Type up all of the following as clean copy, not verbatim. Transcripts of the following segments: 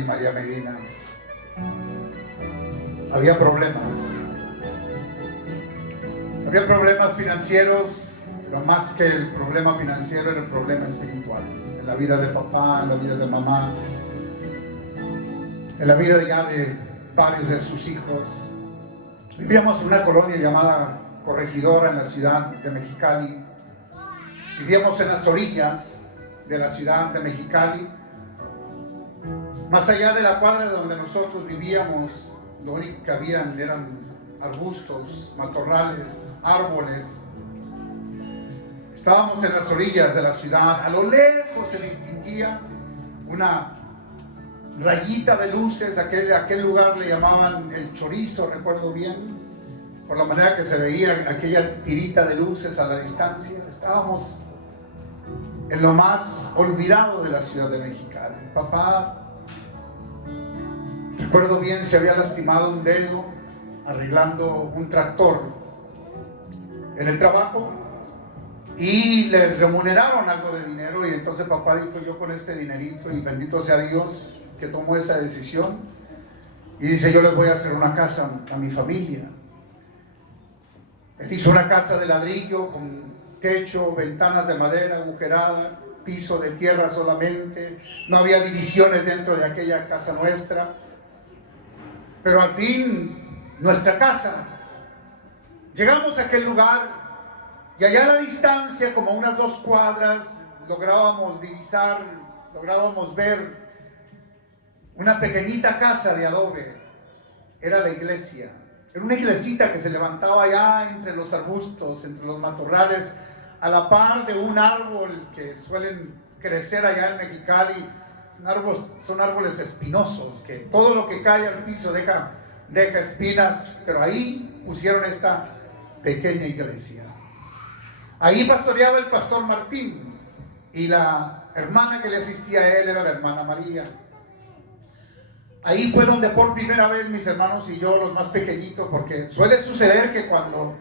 y María Medina. Había problemas. Había problemas financieros, pero más que el problema financiero era el problema espiritual. En la vida de papá, en la vida de mamá, en la vida ya de varios de sus hijos. Vivíamos en una colonia llamada Corregidora en la ciudad de Mexicali. Vivíamos en las orillas de la ciudad de Mexicali. Más allá de la cuadra donde nosotros vivíamos, lo único que habían eran arbustos, matorrales, árboles. Estábamos en las orillas de la ciudad. A lo lejos se distinguía una rayita de luces. Aquel lugar le llamaban el Chorizo, recuerdo bien, por la manera que se veía aquella tirita de luces a la distancia. Estábamos en lo más olvidado de la ciudad de Mexicali. Papá, recuerdo bien, se había lastimado un dedo arreglando un tractor en el trabajo y le remuneraron algo de dinero, y entonces papá dijo: yo con este dinerito, y bendito sea Dios que tomó esa decisión, y dice: yo les voy a hacer una casa a mi familia. Él hizo una casa de ladrillo con techo, ventanas de madera agujerada, piso de tierra solamente. No había divisiones dentro de aquella casa nuestra, pero al fin nuestra casa. Llegamos a aquel lugar y allá a la distancia, como unas 2 cuadras, lográbamos divisar, lográbamos ver una pequeñita casa de adobe. Era la iglesia. Era una iglesita que se levantaba allá entre los arbustos, entre los matorrales, a la par de un árbol que suelen crecer allá en Mexicali. Son árboles espinosos, que todo lo que cae al piso deja espinas, pero ahí pusieron esta pequeña iglesia. Ahí pastoreaba el pastor Martín, y la hermana que le asistía a él era la hermana María. Ahí fue donde por primera vez mis hermanos y yo, los más pequeñitos, porque suele suceder que cuando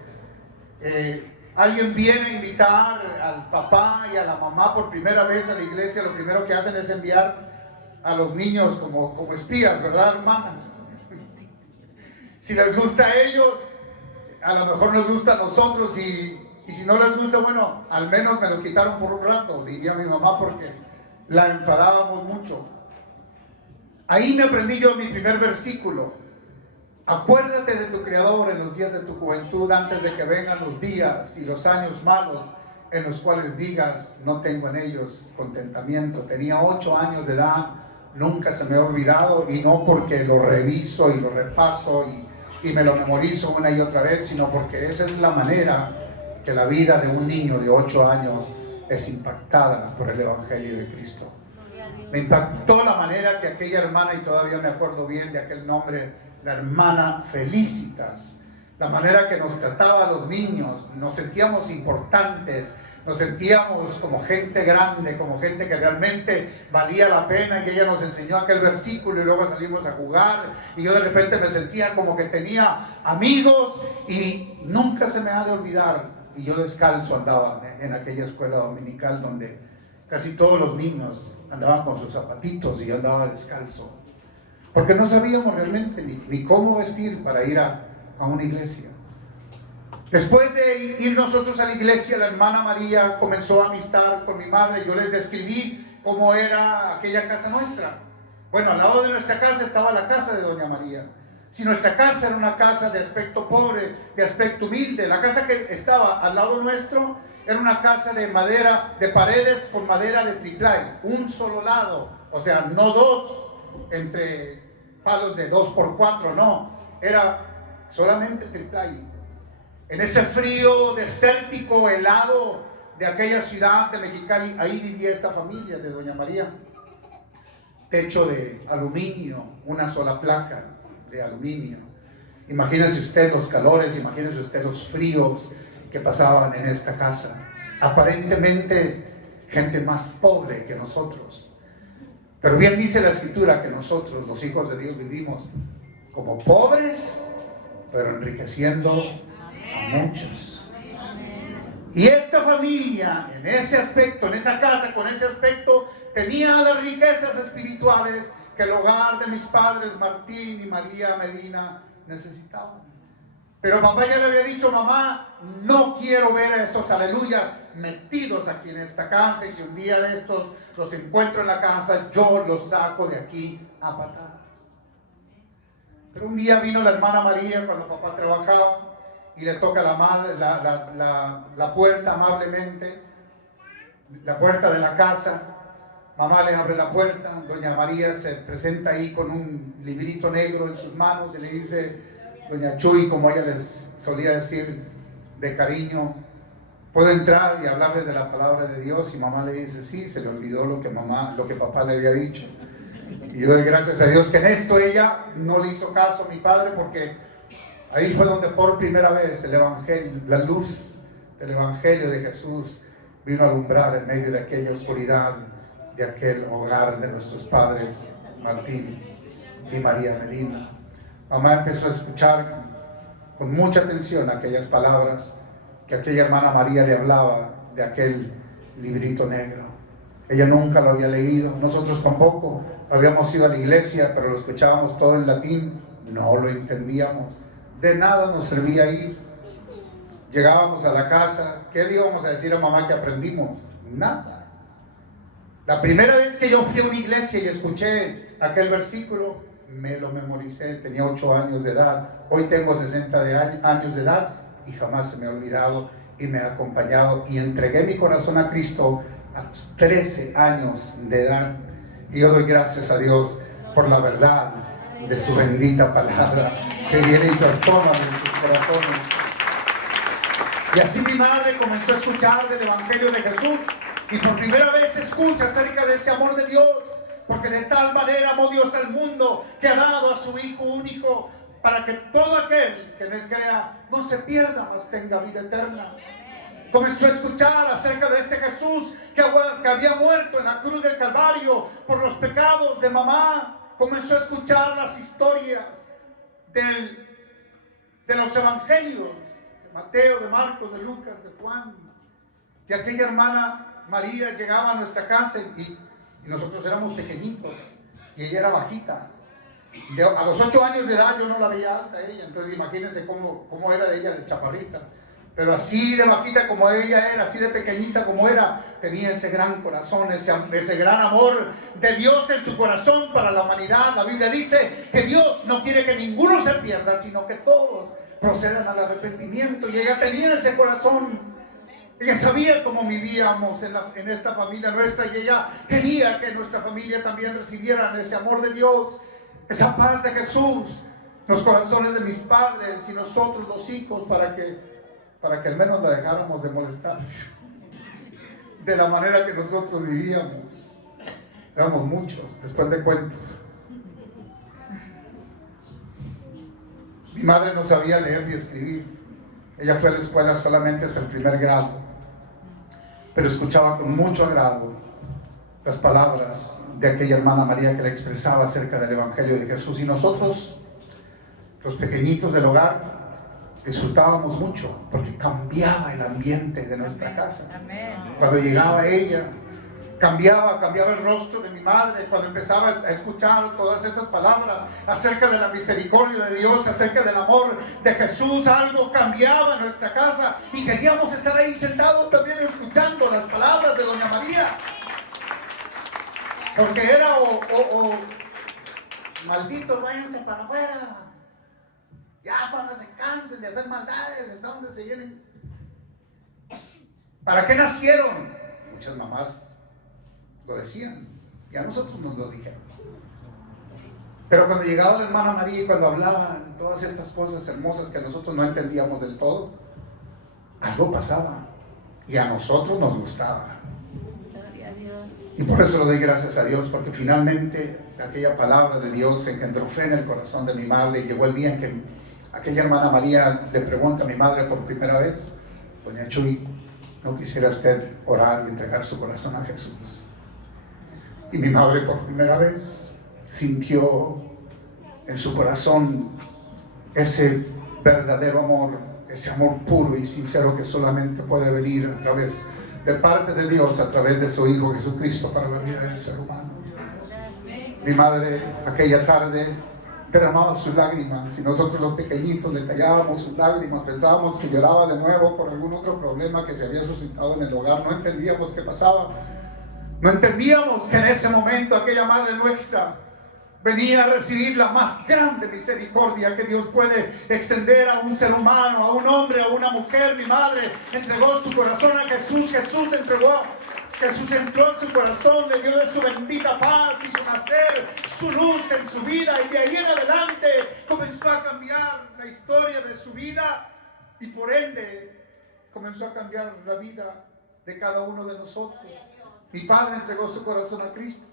alguien viene a invitar al papá y a la mamá por primera vez a la iglesia, lo primero que hacen es enviar a los niños como espías, ¿verdad, hermana? Si les gusta a ellos, a lo mejor nos gusta a nosotros, y si no les gusta, bueno, al menos me los quitaron por un rato, diría mi mamá, porque la enfadábamos mucho. Ahí me aprendí yo mi primer versículo: acuérdate de tu Creador en los días de tu juventud, antes de que vengan los días y los años malos, en los cuales digas: no tengo en ellos contentamiento. Tenía 8 años de edad, nunca se me ha olvidado, y no porque lo reviso y lo repaso y me lo memorizo una y otra vez, sino porque esa es la manera que la vida de un niño de 8 años es impactada por el Evangelio de Cristo. Me impactó la manera que aquella hermana, y todavía me acuerdo bien de aquel nombre, la hermana Felicitas, la manera que nos trataba a los niños. Nos sentíamos importantes, nos sentíamos como gente grande, como gente que realmente valía la pena, y ella nos enseñó aquel versículo, y luego salimos a jugar, y yo de repente me sentía como que tenía amigos, y nunca se me ha de olvidar. Y yo descalzo andaba en aquella escuela dominical donde casi todos los niños andaban con sus zapatitos, y yo andaba descalzo, porque no sabíamos realmente ni cómo vestir para ir a una iglesia. Después de ir nosotros a la iglesia, la hermana María comenzó a amistar con mi madre. Yo les describí cómo era aquella casa nuestra. Bueno, al lado de nuestra casa estaba la casa de doña María. Si nuestra casa era una casa de aspecto pobre, de aspecto humilde, la casa que estaba al lado nuestro era una casa de madera, de paredes con madera de triplay, un solo lado, o sea, no 2 entre palos de 2x4, no, era solamente triplay. En ese frío desértico, helado de aquella ciudad de Mexicali, ahí vivía esta familia de doña María. Techo de aluminio, una sola placa de aluminio. Imagínense usted los calores, imagínense usted los fríos que pasaban en esta casa. Aparentemente gente más pobre que nosotros, pero bien dice la Escritura que nosotros, los hijos de Dios, vivimos como pobres, pero enriqueciendo a muchos. Y esta familia, en ese aspecto, en esa casa, con ese aspecto, tenía las riquezas espirituales que el hogar de mis padres, Martín y María Medina, necesitaban. Pero papá ya le había dicho: mamá, no quiero ver a estos aleluyas metidos aquí en esta casa, y si un día de estos los encuentro en la casa, yo los saco de aquí a patadas. Pero un día vino la hermana María cuando papá trabajaba y le toca la puerta amablemente, la puerta de la casa. Mamá le abre la puerta, doña María se presenta ahí con un librito negro en sus manos y le dice: doña Chuy, como ella les solía decir de cariño, ¿puedo entrar y hablarles de la palabra de Dios? Y mamá le dice: sí, se le olvidó lo que papá le había dicho. Y yo doy gracias a Dios que en esto ella no le hizo caso a mi padre, porque ahí fue donde por primera vez el evangelio, la luz del evangelio de Jesús vino a alumbrar en medio de aquella oscuridad de aquel hogar de nuestros padres, Martín y María Medina. Mamá empezó a escuchar con mucha atención aquellas palabras que aquella hermana María le hablaba de aquel librito negro. Ella nunca lo había leído, nosotros tampoco. Habíamos ido a la iglesia, pero lo escuchábamos todo en latín, no lo entendíamos. De nada nos servía ir. Llegábamos a la casa, ¿qué le íbamos a decir a mamá que aprendimos? Nada. La primera vez que yo fui a una iglesia y escuché aquel versículo, me lo memoricé. Tenía 8 años de edad. Hoy tengo 60 años de edad y jamás se me ha olvidado y me ha acompañado. Y entregué mi corazón a Cristo a los 13 años de edad. Y yo doy gracias a Dios por la verdad de su bendita palabra que viene y perdona en sus corazones. Y así mi madre comenzó a escuchar del Evangelio de Jesús, y por primera vez escucha acerca de ese amor de Dios, porque de tal manera amó Dios al mundo que ha dado a su Hijo único, para que todo aquel que en él crea no se pierda, mas tenga vida eterna. Comenzó a escuchar acerca de este Jesús que había muerto en la cruz del Calvario por los pecados de mamá. Comenzó a escuchar las historias de los evangelios, de Mateo, de Marcos, de Lucas, de Juan. Que aquella hermana María llegaba a nuestra casa y nosotros éramos pequeñitos y ella era bajita. A los 8 años de edad yo no la veía alta ella, entonces imagínense cómo era de ella, de chaparrita. Pero así de bajita como ella era, así de pequeñita como era, tenía ese gran corazón, ese gran amor de Dios en su corazón para la humanidad. La Biblia dice que Dios no quiere que ninguno se pierda, sino que todos procedan al arrepentimiento. Y ella tenía ese corazón. Ella sabía cómo vivíamos en esta familia nuestra, y ella quería que nuestra familia también recibiera ese amor de Dios, esa paz de Jesús, los corazones de mis padres y nosotros los hijos, para que al menos la dejáramos de molestar de la manera que nosotros vivíamos. Éramos muchos, después de cuento. Mi madre no sabía leer ni escribir. Ella fue a la escuela solamente hasta el 1er grado, pero escuchaba con mucho agrado las palabras de aquella hermana María que le expresaba acerca del Evangelio de Jesús. Y nosotros, los pequeñitos del hogar, disfrutábamos mucho porque cambiaba el ambiente de nuestra casa. Cuando llegaba ella, cambiaba el rostro de mi madre. Cuando empezaba a escuchar todas esas palabras acerca de la misericordia de Dios, acerca del amor de Jesús, algo cambiaba en nuestra casa y queríamos estar ahí sentados también escuchando las palabras de doña María, porque era malditos, váyanse para afuera. Ya cuando se cansen de hacer maldades, entonces se llenen. ¿Para qué nacieron? Muchas mamás lo decían, y a nosotros nos lo dijeron. Pero cuando llegaba la hermana María y cuando hablaban todas estas cosas hermosas que nosotros no entendíamos del todo, algo pasaba y a nosotros nos gustaba. Y por eso le doy gracias a Dios, porque finalmente aquella palabra de Dios engendró fe en el corazón de mi madre, y llegó el día en que aquella hermana María le pregunta a mi madre por primera vez: doña Chuy, ¿no quisiera usted orar y entregar su corazón a Jesús? Y mi madre por primera vez sintió en su corazón ese verdadero amor, ese amor puro y sincero que solamente puede venir a través de parte de Dios, a través de su Hijo Jesucristo, para la vida del ser humano. Mi madre aquella tarde derramaba sus lágrimas y nosotros los pequeñitos le tallábamos sus lágrimas, pensábamos que lloraba de nuevo por algún otro problema que se había suscitado en el hogar. No entendíamos qué pasaba, no entendíamos que en ese momento aquella madre nuestra venía a recibir la más grande misericordia que Dios puede extender a un ser humano, a un hombre, a una mujer. Mi madre entregó su corazón a Jesús. Jesús entró en su corazón, le dio de su bendita paz, hizo nacer su luz en su vida, y de ahí en adelante comenzó a cambiar la historia de su vida, y por ende comenzó a cambiar la vida de cada uno de nosotros. Mi padre entregó su corazón a Cristo.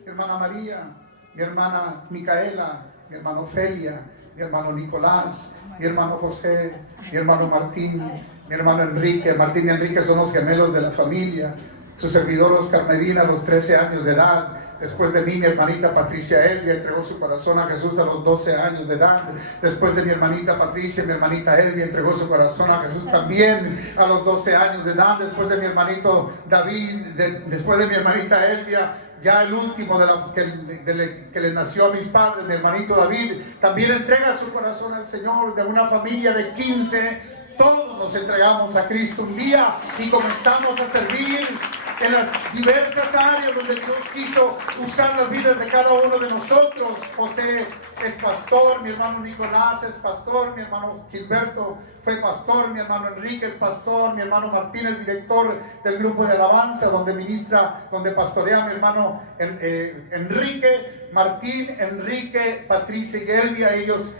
Mi hermana María, mi hermana Micaela, mi hermano Ofelia, mi hermano Nicolás, mi hermano José, mi hermano Martín, mi hermano Enrique. Martín y Enrique son los gemelos de la familia. Su servidor Oscar Medina a los 13 años de edad. Después de mí, mi hermanita Patricia Elvia entregó su corazón a Jesús a los 12 años de edad. Después de mi hermanita Patricia, mi hermanita Elvia entregó su corazón a Jesús también a los 12 años de edad. Después de mi hermanito David, después de mi hermanita Elvia, ya el último que le nació a mis padres, mi hermanito David, también entrega su corazón al Señor. De una familia de 15, todos nos entregamos a Cristo un día y comenzamos a servir en las diversas áreas donde Dios quiso usar las vidas de cada uno de nosotros. José es pastor, mi hermano Nicolás es pastor, mi hermano Gilberto fue pastor, mi hermano Enrique es pastor, mi hermano Martín es director del grupo de alabanza donde pastorea mi hermano Enrique, Martín, Enrique, Patricia y Elvia. Ellos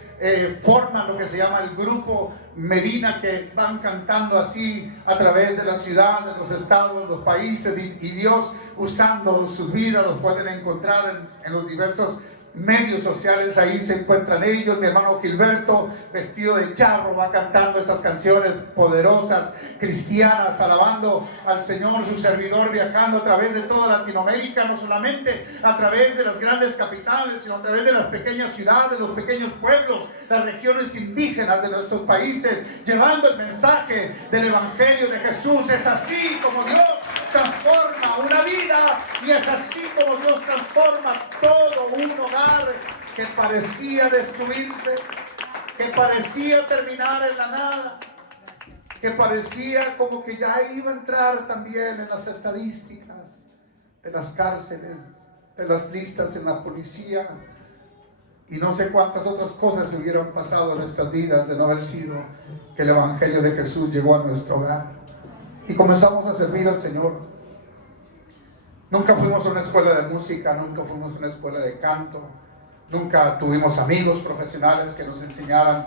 forman lo que se llama el grupo Medina, que van cantando así a través de la ciudad, de los estados, los países, y Dios usando sus vidas. Los pueden encontrar en los diversos medios sociales. Ahí se encuentran ellos. Mi hermano Gilberto, vestido de charro, va cantando esas canciones poderosas, cristianas, alabando al Señor. Su servidor viajando a través de toda Latinoamérica, no solamente a través de las grandes capitales, sino a través de las pequeñas ciudades, los pequeños pueblos, las regiones indígenas de nuestros países, llevando el mensaje del Evangelio de Jesús. Es así como Dios transforma una vida, y es así como Dios transforma todo un hogar que parecía destruirse, que parecía terminar en la nada, que parecía como que ya iba a entrar también en las estadísticas de las cárceles, de las listas en la policía, y no sé cuántas otras cosas se hubieran pasado en nuestras vidas de no haber sido que el Evangelio de Jesús llegó a nuestro hogar. Y comenzamos a servir al Señor. Nunca fuimos a una escuela de música, nunca fuimos a una escuela de canto, nunca tuvimos amigos profesionales que nos enseñaran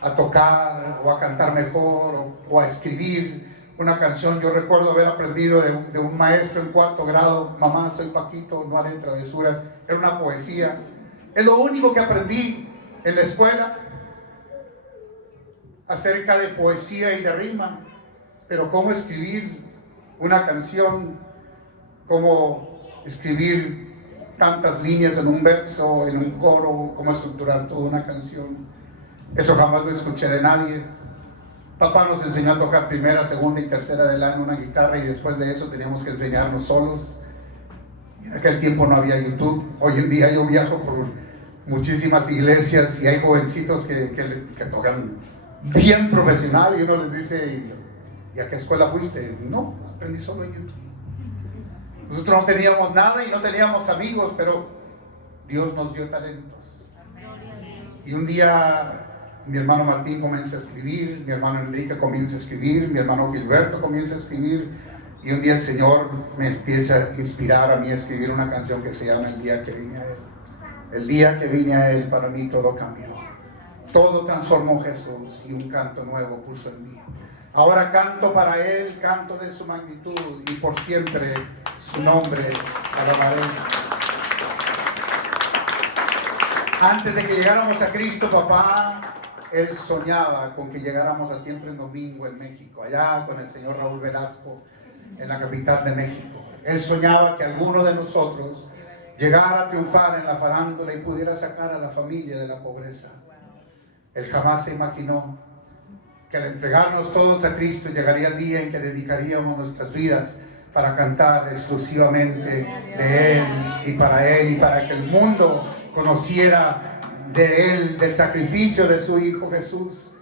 a tocar o a cantar mejor o a escribir una canción. Yo recuerdo haber aprendido de un maestro en 4º grado: mamá, soy Paquito, no haré travesuras. Era una poesía. Es lo único que aprendí en la escuela acerca de poesía y de rima. Pero cómo escribir una canción, cómo escribir tantas líneas en un verso, en un coro, cómo estructurar toda una canción, eso jamás lo escuché de nadie. Papá nos enseñó a tocar primera, segunda y tercera de la en una guitarra, y después de eso teníamos que enseñarnos solos. Y en aquel tiempo no había YouTube. Hoy en día yo viajo por muchísimas iglesias y hay jovencitos que tocan bien profesional, y uno les dice: ¿y a qué escuela fuiste? No, aprendí solo en YouTube. Nosotros no teníamos nada y no teníamos amigos, pero Dios nos dio talentos. Y un día mi hermano Martín comienza a escribir, mi hermano Enrique comienza a escribir, mi hermano Gilberto comienza a escribir, y un día el Señor me empieza a inspirar a mí a escribir una canción que se llama El día que vine a Él. El día que vine a Él, para mí todo cambió. Todo transformó Jesús y un canto nuevo puso en mí. Ahora canto para Él, canto de su magnitud, y por siempre su nombre alabaré. Antes de que llegáramos a Cristo, papá, Él soñaba con que llegáramos a Siempre en Domingo en México, allá con el señor Raúl Velasco, en la capital de México. Él soñaba que alguno de nosotros llegara a triunfar en la farándula y pudiera sacar a la familia de la pobreza. Él jamás se imaginó que al entregarnos todos a Cristo llegaría el día en que dedicaríamos nuestras vidas para cantar exclusivamente de Él y para Él, y para que el mundo conociera de Él, del sacrificio de su Hijo Jesús.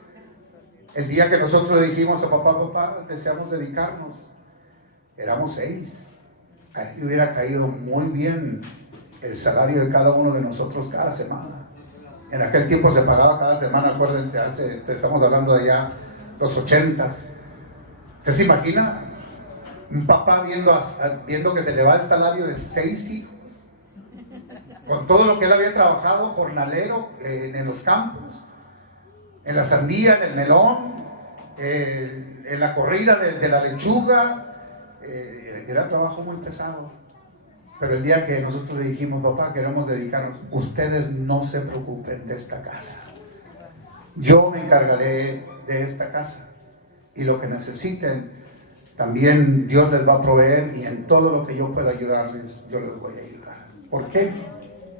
El día que nosotros dijimos a papá, deseamos dedicarnos, éramos 6. A él le hubiera caído muy bien el salario de cada uno de nosotros cada semana. En aquel tiempo se pagaba cada semana, acuérdense, estamos hablando de ya los 80s. ¿Usted se imagina un papá viendo que se le va el salario de 6 hijos? Con todo lo que él había trabajado, jornalero, en los campos, en la sandía, en el melón, en la corrida de la lechuga. Era trabajo muy pesado. Pero el día que nosotros le dijimos, papá, queremos dedicarnos, ustedes no se preocupen de esta casa. Yo me encargaré de esta casa. Y lo que necesiten, también Dios les va a proveer, y en todo lo que yo pueda ayudarles, yo les voy a ayudar. ¿Por qué?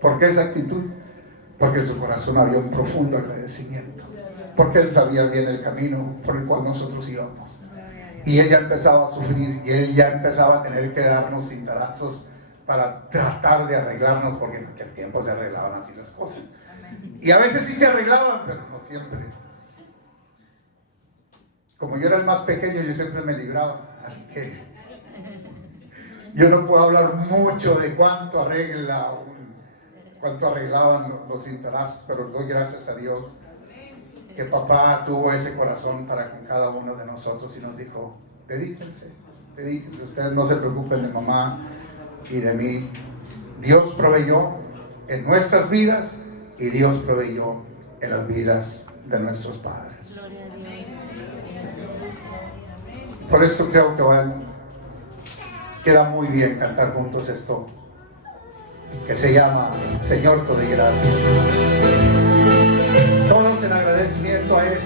¿Por qué esa actitud? Porque en su corazón había un profundo agradecimiento. Porque él sabía bien el camino por el cual nosotros íbamos. Y él ya empezaba a sufrir, y él ya empezaba a tener que darnos cintarazos para tratar de arreglarnos, porque en aquel tiempo se arreglaban así las cosas. Y a veces sí se arreglaban, pero no siempre. Como yo era el más pequeño, yo siempre me libraba, así que yo no puedo hablar mucho de cuánto arreglaban los cintarazos, pero doy gracias a Dios que papá tuvo ese corazón para con cada uno de nosotros y nos dijo, dedíquense, ustedes no se preocupen de mamá y de mí. Dios proveyó en nuestras vidas y Dios proveyó en las vidas de nuestros padres. Por eso creo que queda muy bien cantar juntos esto que se llama Señor, te doy gracias. Todos en agradecimiento a Él.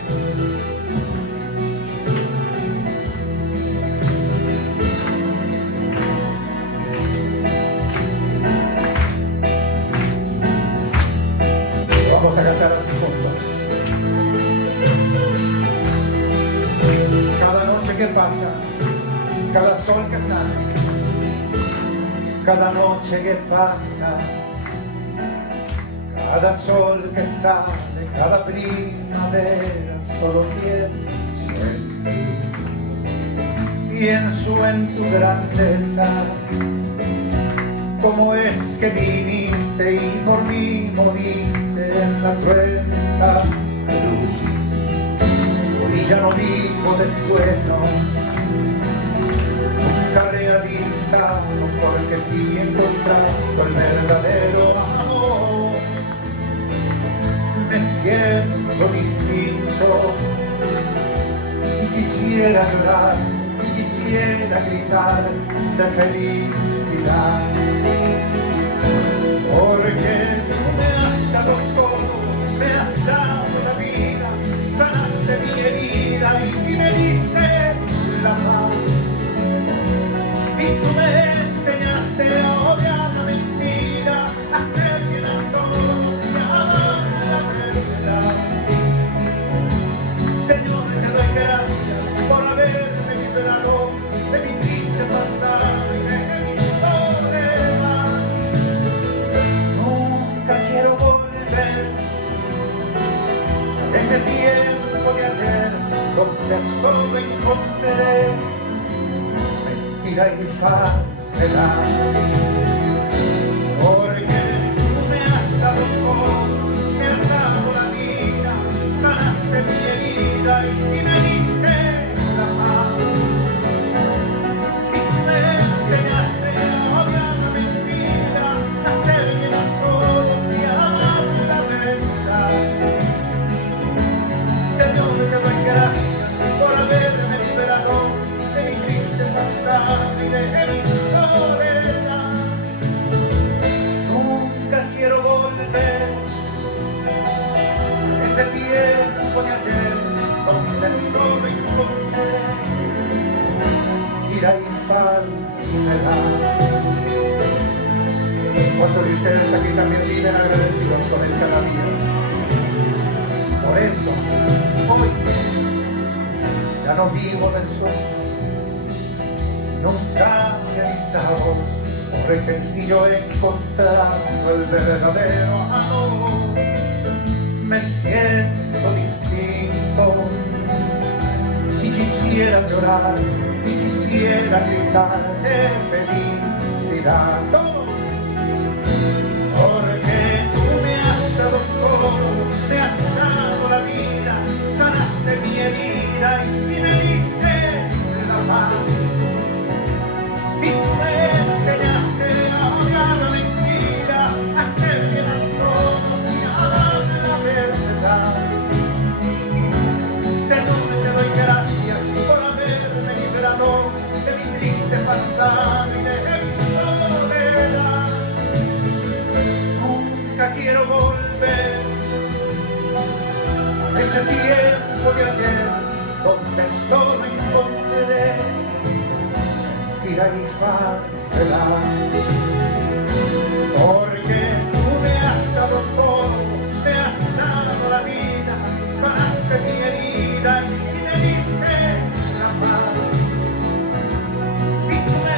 Vamos a cantar así juntos. Cada noche que pasa, cada sol que sale, cada noche que pasa, cada sol que sale, cada primavera, solo pienso en ti. Pienso en tu grandeza, cómo es que viniste y por mí moriste en la cruenta luz. Y ya no vivo de sueño, nunca realizamos, porque en ti he encontrado el verdadero amor. Me siento distinto y quisiera hablar y quisiera gritar de felicidad, porque tú me has dado todo, me has dado la vida, sanaste mi herida y me diste la paz, y tú me enseñaste a odiar la mentira, a ser bien a todos y a amar la verdad. Señor, te doy gracias por haberme liberado de mi triste pasado y de mi soledad. Nunca quiero volver a ese tiempo de ayer, donde solo encontré mentira y falsedad. Porque tú me has dado todo, me has dado la vida, sanaste mi herida y me diste la paz. Y tú me enseñaste a odiar la mentira, a ser bien a todos y a amar la verdad. Señor, te doy gracias por haberme liberado de mi triste pasado y de mi soledad. Nunca quiero volver a ese tiempo de ayer, donde solo encontré ira y falsedad. ¿Cuántos de ustedes aquí también viven agradecidos con Él cada día? Por eso, hoy ya no vivo de sueño, nunca me avisabas, porque en ti yo he encontrado el verdadero amor. Me siento distinto y quisiera llorar y quisiera gritar de felicidad. Porque tú me has dado todo, me has dado la vida, sanaste mi herida y me diste la paz. Y tú me enseñaste a odiar la mentira, a ser bien a todos y a dar la verdad. Señor, te doy gracias por haberme librado de mi triste pasado y de mi soledad. Nunca quiero volver a ese tiempo de ayer, donde solo encontré ira y falsedad. Porque tú me has dado todo, me has dado la vida, sanaste mi herida y me diste la paz. Y tú me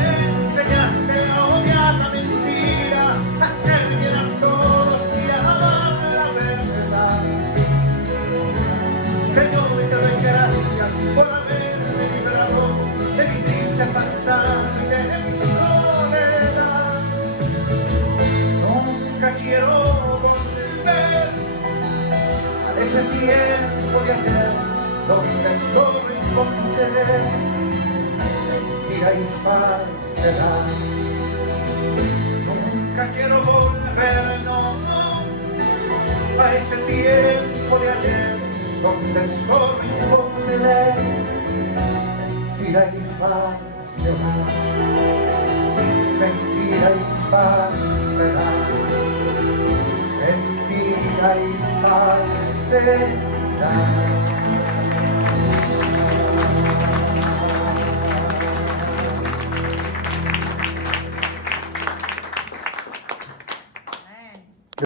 enseñaste a odiar la mentira, a hacer bien a todos y a amar la verdad. Señor, te doy gracias por haberme librado de mi triste pasado y de mi soledad. Nunca quiero volver a ese tiempo de ayer, donde solo encontré mentira y falsedad. Nunca quiero volver, no, a ese tiempo de ayer, donde solo encontré mentira y falsedad. Mentira y falsedad. Mentira y falsedad.